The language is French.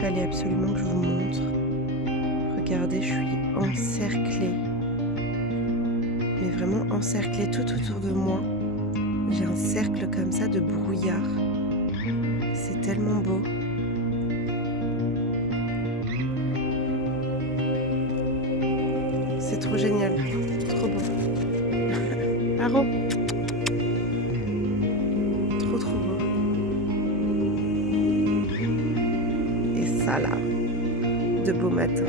Fallait absolument que je vous montre. Regardez, je suis encerclée, mais vraiment encerclée tout autour de moi. J'ai un cercle comme ça de brouillard. C'est tellement beau. C'est trop génial, trop beau. Aro, trop trop beau. Et ça là, de beau matin.